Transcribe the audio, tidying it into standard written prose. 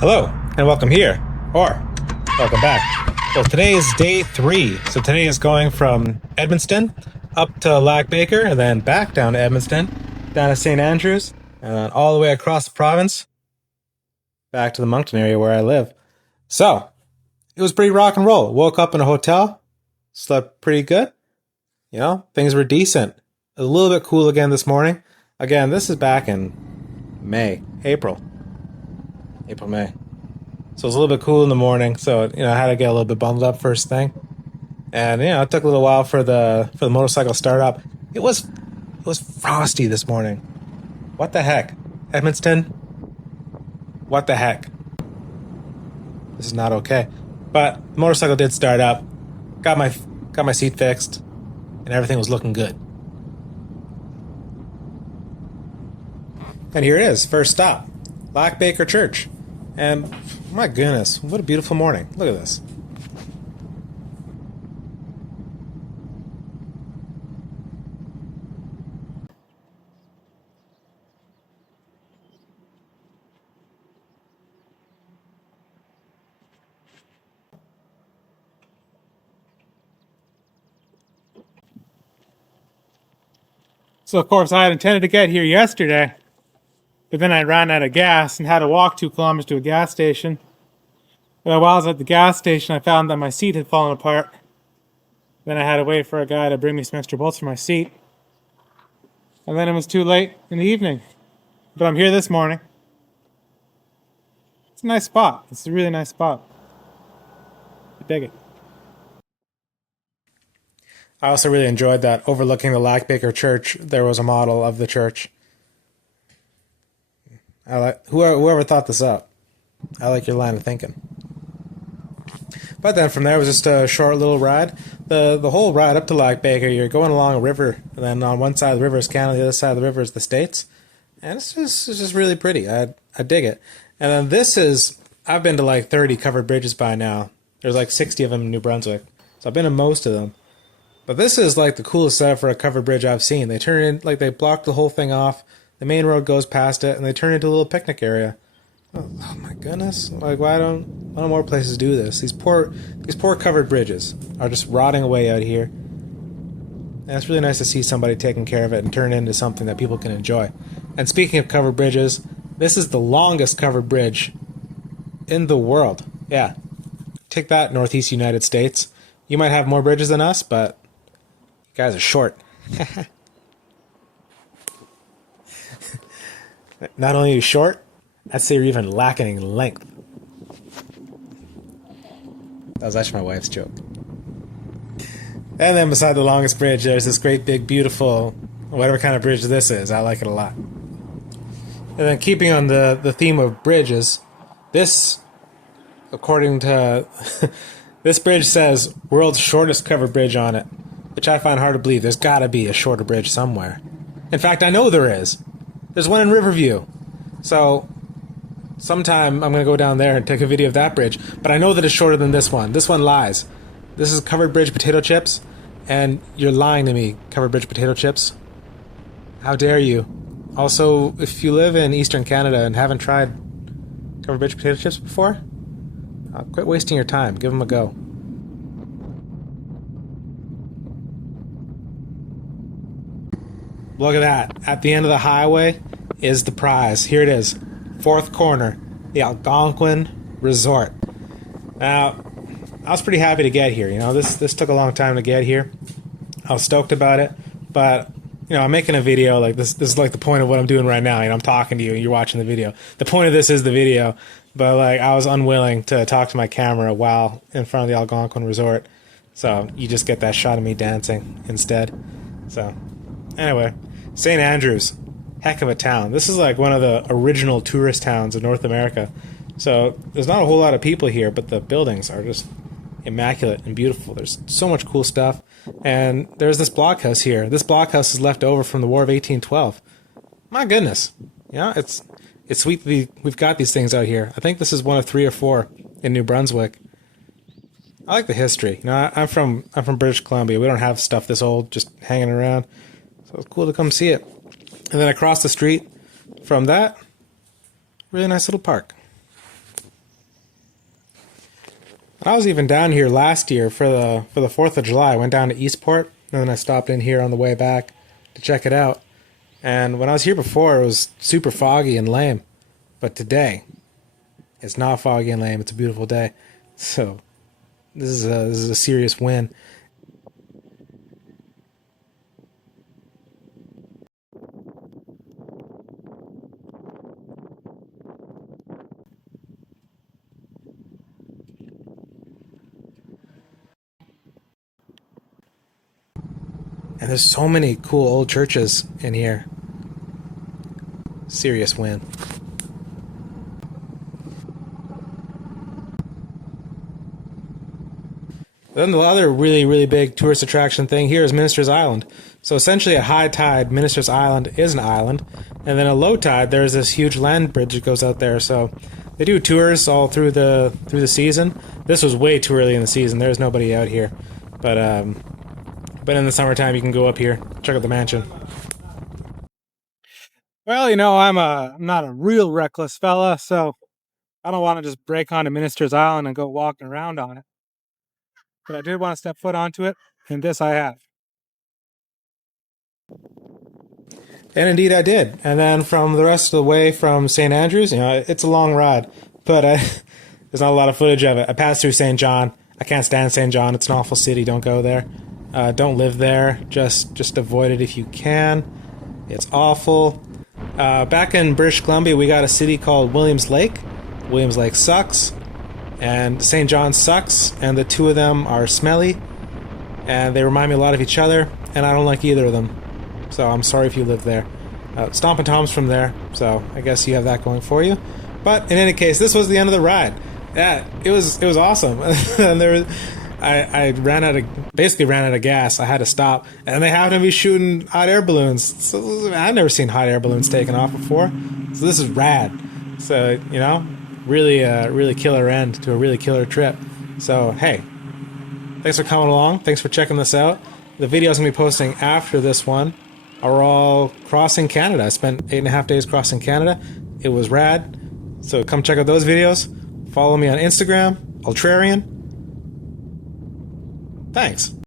Hello, and welcome here, or welcome back. So today is day 3. So today is going from Edmundston up to Lac Baker, and then back down to Edmundston, down to St. Andrews, and then all the way across the province, back to the Moncton area where I live. So, it was pretty rock and roll. Woke up in a hotel, slept pretty good. You know, things were decent. It was a little bit cool again this morning. Again, this is back in April, May. So it was a little bit cool in the morning. So, you know, I had to get a little bit bundled up first thing. And, you know, it took a little while for the motorcycle to start up. It was frosty this morning. What the heck? Edmundston? What the heck? This is not okay. But the motorcycle did start up. Got my seat fixed, and everything was looking good. And here it is, first stop, Lac Baker Church. And my goodness, what a beautiful morning. Look at this. So, of course, I had intended to get here yesterday, but then I ran out of gas and had to walk 2 kilometers to a gas station. But while I was at the gas station, I found that my seat had fallen apart. Then I had to wait for a guy to bring me some extra bolts for my seat. And then it was too late in the evening. But I'm here this morning. It's a nice spot. It's a really nice spot. I dig it. I also really enjoyed that overlooking the Lac Baker Church, there was a model of the church. I like whoever thought this up. I like your line of thinking. But then from there it was just a short little ride. The whole ride up to Lac Baker, you're going along a river, and then on one side of the river is Canada, the other side of the river is the States. And it's just really pretty. I dig it. And then I've been to like 30 covered bridges by now. There's like 60 of them in New Brunswick. So I've been to most of them. But this is like the coolest setup for a covered bridge I've seen. They turn it in, like they block the whole thing off. The main road goes past it, and they turn it into a little picnic area. Oh my goodness! Like why don't more places do this? These poor covered bridges are just rotting away out here. And it's really nice to see somebody taking care of it and turn it into something that people can enjoy. And speaking of covered bridges, this is the longest covered bridge in the world. Yeah, take that, Northeast United States. You might have more bridges than us, but you guys are short. Not only are you short, I'd say you're even lacking in length. That was actually my wife's joke. And then beside the longest bridge, there's this great big beautiful, whatever kind of bridge this is. I like it a lot. And then keeping on the theme of bridges, this, according to this bridge says world's shortest covered bridge on it, which I find hard to believe. There's got to be a shorter bridge somewhere. In fact, I know there is. There's one in Riverview. So sometime I'm going to go down there and take a video of that bridge. But I know that it's shorter than this one. This one lies. This is covered bridge potato chips. And you're lying to me, covered bridge potato chips. How dare you? Also, if you live in Eastern Canada and haven't tried covered bridge potato chips before, quit wasting your time. Give them a go. Look at that. At the end of the highway is the prize. Here it is. 4th corner. The Algonquin Resort. Now, I was pretty happy to get here. You know, this took a long time to get here. I was stoked about it. But, you know, I'm making a video. Like, this is like the point of what I'm doing right now. You know, I'm talking to you and you're watching the video. The point of this is the video. But, like, I was unwilling to talk to my camera while in front of the Algonquin Resort. So, you just get that shot of me dancing instead. So, anyway. St. Andrews, heck of a town. This is like one of the original tourist towns in North America. So there's not a whole lot of people here, but the buildings are just immaculate and beautiful. There's so much cool stuff. And there's this blockhouse here. This blockhouse is left over from the War of 1812. My goodness. Yeah, it's sweet that we've got these things out here. I think this is one of 3 or 4 in New Brunswick. I like the history. You know, I'm from British Columbia. We don't have stuff this old just hanging around. So it's cool to come see it. And then across the street from that, really nice little park. I was even down here last year for the 4th of July. I went down to Eastport, and then I stopped in here on the way back to check it out. And when I was here before, it was super foggy and lame. But today, it's not foggy and lame. It's a beautiful day. So this is a serious win. And there's so many cool old churches in here. Serious win. Then the other really, really big tourist attraction thing here is Minister's Island. So essentially at high tide, Minister's Island is an island. And then at low tide, there's this huge land bridge that goes out there. So they do tours all through the season. This was way too early in the season. There's nobody out here. But in the summertime, you can go up here, check out the mansion. Well, I'm not a real reckless fella, so I don't want to just break onto Minister's Island and go walking around on it. But I did want to step foot onto it, and this I have. And indeed I did. And then from the rest of the way from St. Andrews, it's a long ride, but there's not a lot of footage of it. I passed through St. John. I can't stand St. John. It's an awful city. Don't go there. Don't live there. Just avoid it if you can. It's awful. Back in British Columbia, we got a city called Williams Lake. Williams Lake sucks. And St. John sucks, and the two of them are smelly, and they remind me a lot of each other, and I don't like either of them. So I'm sorry if you live there. Stompin' Tom's from there, so I guess you have that going for you. But in any case, this was the end of the ride. Yeah, it was awesome. And I basically ran out of gas. I had to stop, and they happened to be shooting hot air balloons. So I've never seen hot air balloons taken off before, so this is rad. So really killer end to a really killer trip. So hey, thanks for coming along. Thanks for checking this out. The videos I'm going to be posting after this one are all crossing Canada. I spent 8.5 days crossing Canada. It was rad. So come check out those videos. Follow me on Instagram, Ultrarian. Thanks.